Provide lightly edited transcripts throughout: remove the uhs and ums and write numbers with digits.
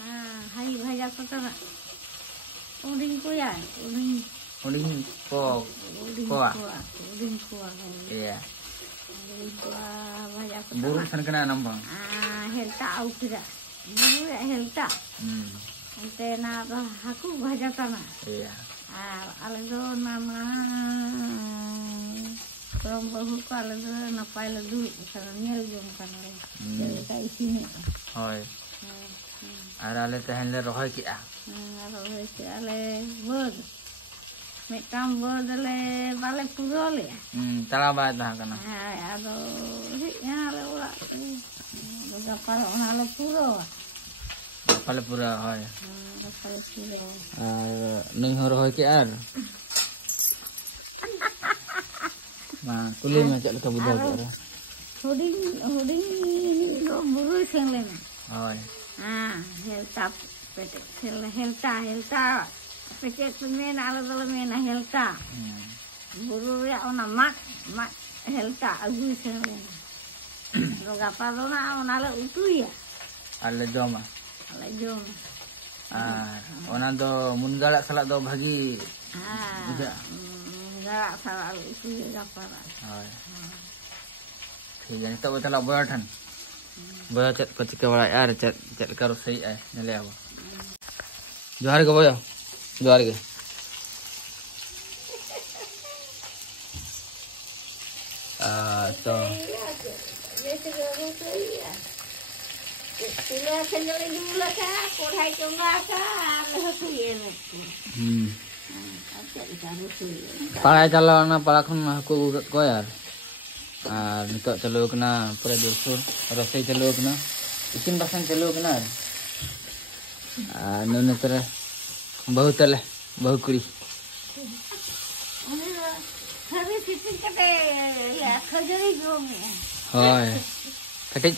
Hai bhaya ko tara. Uding ko yan. Uding ko. Uding ko. Iya. Uding ko bhaya ko. Burung san kena nambang. Helta au kira. Buru ya helta. Ante na haku bhaya tana. Iya. Ale do nama Kurang bahu ko ale do napay la du sa nyel jong kanare. Ka isini. Hoy. Arale tahan le rohoy ki rohoy ki ale bod. Metam bod le bale puro le. Tala ba dah kana. Ado ya le ora. Boga para ona le puro. Pale pura hoy. Pale puro. Ning rohoy ki ar. Ma kulit macam leka budak ke. Huding do buru seng le. Hoy. Helta petek helta petek mena ala dala mena helta buru ya ona mak helta agu sene roga padona ona la utu ya Ala jom. Ona do mun galak salak do bagi juga galak salak itu ya para hoy ठीक है तो बतला बैठन बोया चट को चिके वाला यार चट करो सही है ले आओ जोहार के बोया जोहार के तो पढ़ाई चलो ना पढ़ा खन को यार नितो चलो कना पूरा जोरसोर रसोई चलो कना इसिन बासन चलो कना नोने तरह बहु कुड़ी होय कटिक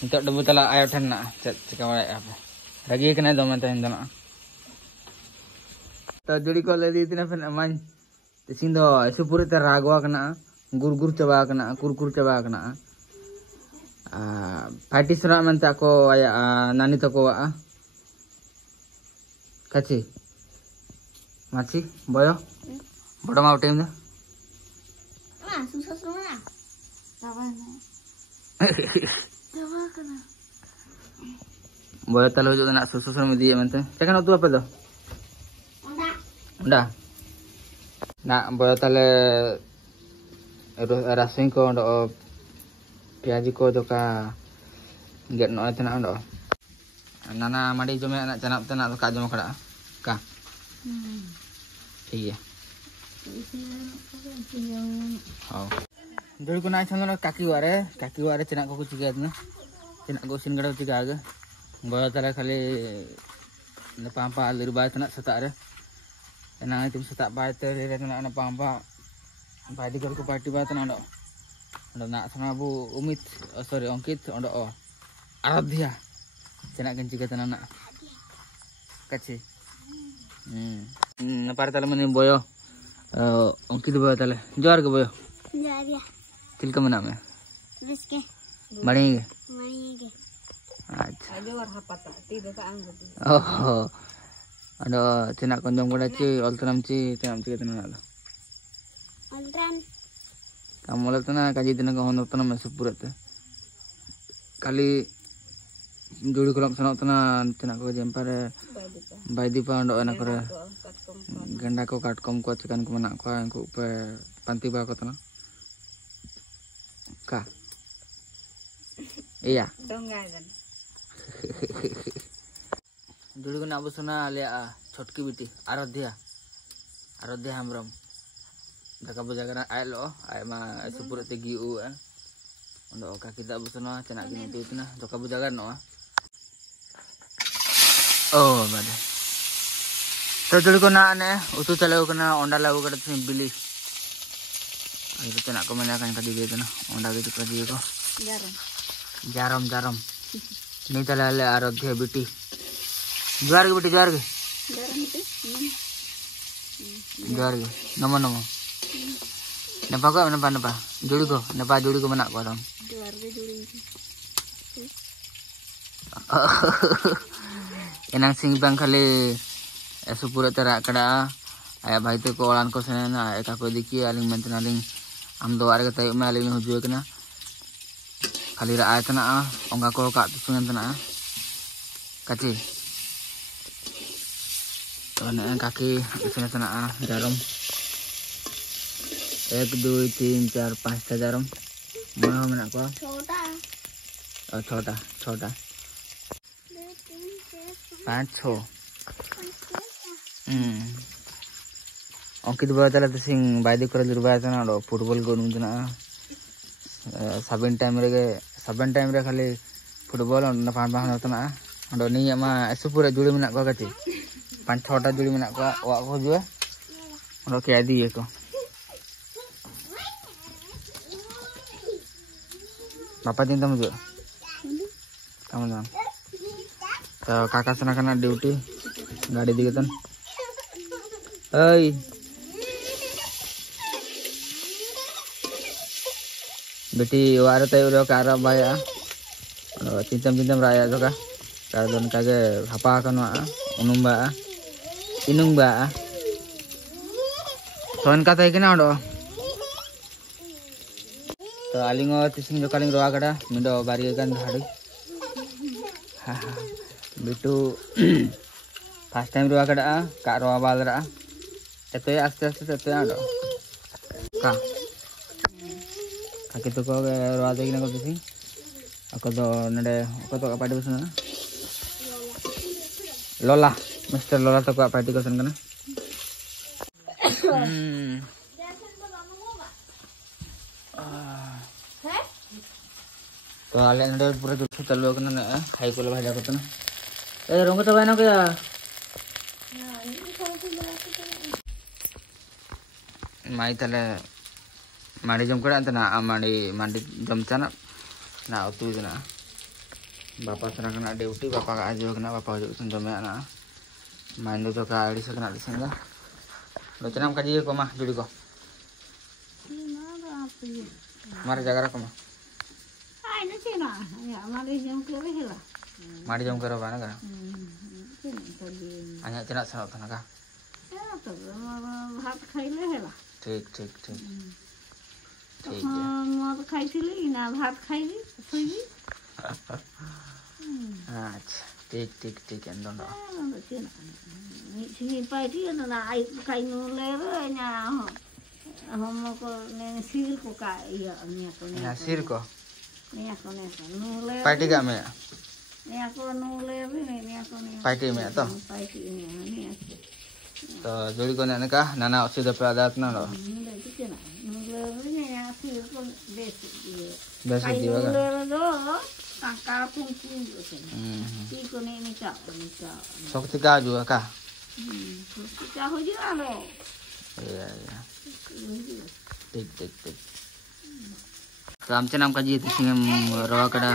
नितो डबु तला आयो ठन ना चिका वाला apa lagi kena doma tahin dana तो जुड़ी को ले दी थी ना फिर अमान तीन दो ऐसे पूरे तरह रागवा कना गुरगुर चबा कना कुरकुर चबा कना पार्टी सुना मनता को आया नानी तो को कच्ची माची बोयो बड़ा माउ टाइम ना susah semua Jawa kena बोयो तलो जो ना सुसु में दिए मनते चकन तू apa do udah nah boyo tale rasin ko ndo piaji ko do ka get no tena ndo nana madi jome anak canap tena ka jom kada ka ठीक है हां दड़ को ना छन काकी वारे चना को चिगा ना चना को सिन गड़ा चिगा आगे बोयो तले खाली पापा लिरबा तना सता रे एना तुम सता बाय ते रे तना पापा बादी कर को पार्टी बा तना ndo na sama bu umit sorry ongkit ndo aradhya cena kan ciga तना ना kaci napar tale mani boyo ongkit boyo tale jor ke boyo jar ya tilka mana me riske mani ke अच्छा ada warna patah tidak keanggut oh ada cina konjong kuda ci oltram ci tenam ci tenan ala oltram kamu lihat na kaji tenan ko honor tenan masuk purat kali juri kolom sanok tenan cina ko jempare baidi pa ndo enak kore ganda ko katkom ko cikan ko manak ko angku pe panti ba ko tenan ka iya dongagan जुड़ी को नाबो सुना आलिया छोटकी बेटी आराध्या हमरम दका बजागना आयलो आय मा सुपुर ते गिउ Ondo का किदा बुसना चना गिन तुतना दका बजागर नो ओ बादे तो जुड़ी को ना ने उतु चलाव कना ओंडा लाव कड बिली आइ चना को मना kan kadi gitu na ओंडा gitu kadi ko jaram नहीं चला ले आराध्या बेटी ज्वार के बेटी ज्वार के नमो Napa kok napa juri ko menak ko dong. Enang sing bang kali supura terak kada ayah bayi tu ko olan ko sana ayah kako diki aling mantan aling am do are kata me aling hujue kena kali ra ayah tana onga ko ka tusungan tana kaci tana kaki sana tana jarum 1 2 3 4 5 jarum mana menak ko छोटा 5 6 अंकित बातला तसिंग बायदे कर दुर्बायतना football गोनुम तना 7 time रे खाली football ना पान पान तना अंडो नि मा सुपुरा जुड़ी मेना को कति 5 6 टा जुड़ी मेना को वा को जुए अंडो के आदि को बापा दिन तम जो kamu jangan. So kakak sana kena duty, gaadi diketan. Hei. Beti wara tayo udah kara baya. Cincam raya juga. Karena kage apa kan wa, unung ba, inung ba. Soan kata ikina udah. So alingo tising jo kaling roa kada, mindo bari kan hari. Bittu first time रुआ कड़ा का रुआ बाल रहा एतो आस्ते आस्ते आडो का काके तो को रुआ देगिना को दिसी अको दो नडे अको तो पार्टी बसना लोला मिस्टर लोला तो को पार्टी को सन कना तो आले नडे पूरा जुट चलवा कना ना खाई को भाजा को तना ए रंग तो बायना क्या माई तले माड़ी जम कड़ा तना माड़ी जम चना ना उतु जना बापा सना कना ड्यूटी बापा का आजो कना बापा जो सन जमे ना माइंड तो का आड़ी से कना दिसंगा लोचनाम का जी को मा जुड़ी को मारे जगह रखो मा माड़ी जम करो बाना का आया चना साव तना का भात खाइले हेला ठीक मत खाइथिली ना भात खाइली सोइली अच्छा ठीक एंदो ना नि पाइटी ना आई काइनो ले रे ना हम को ने सिर को का या ने सिर को ने नूले पार्टी का में ने को नूले भी ने को ने पार्टी में तो पार्टी ने तो जोड़ी को ने का नाना उसी दे पे आदात ना लो नूले भी ने सिर को बेस दिया का नूले दो काका कुंकू ती को ने का शक्ति का जो का शक्ति का हो जा लो या ठीक तो आमचे नाम का जी तिसिंग रवा कड़ा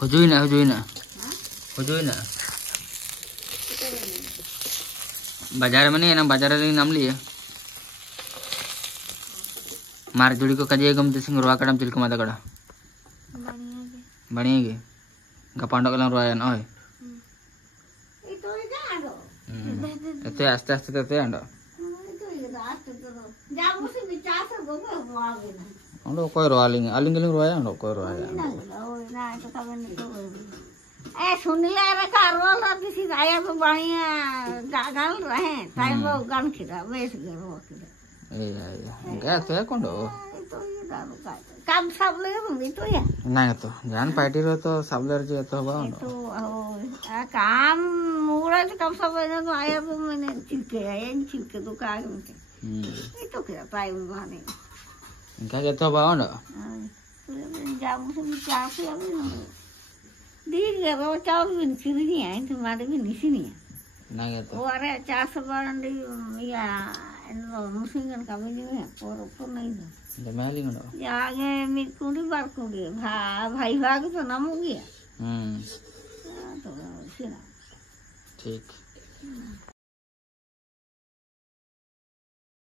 हुजुई ना बाजार में नहीं है ना बाजार में नाम लिए मार जुड़ी को कजिए गम तिसिंग रवा कड़ा चिल को माता कड़ा बढ़िया गे गपांडो कलम रवा ना होय ते आस्ते ते अंडो अंडो कोई रोलिंग गलिंग रोया अंडो कोई रोया ए सुनिले रे कारवाल दिसी आया तो बढ़िया गाल रहे टाइम गान खिरा बेस गरो खिरा ए क्या तो कोंडो तो ये दारू का काम सब ले भी तो या नहीं तो जान पार्टी रो तो सब दर जे तो बा तो काम मुरा से काम सब ना तो आया तो मैंने चिलके तो का ये तो क्या टाइम माने क्या कहते हो बावन जाम से चार से अभी दीद गया वो चार भी नहीं है तुम्हारे भी नहीं नहीं कहते वो अरे 400 बारंडी या मुसिंगन का भी नहीं है पर नहीं है जमेली नो आगे मिट कुड़ी बार कुड़ी भाई भाग तो नाम हो गया तो सिना ठीक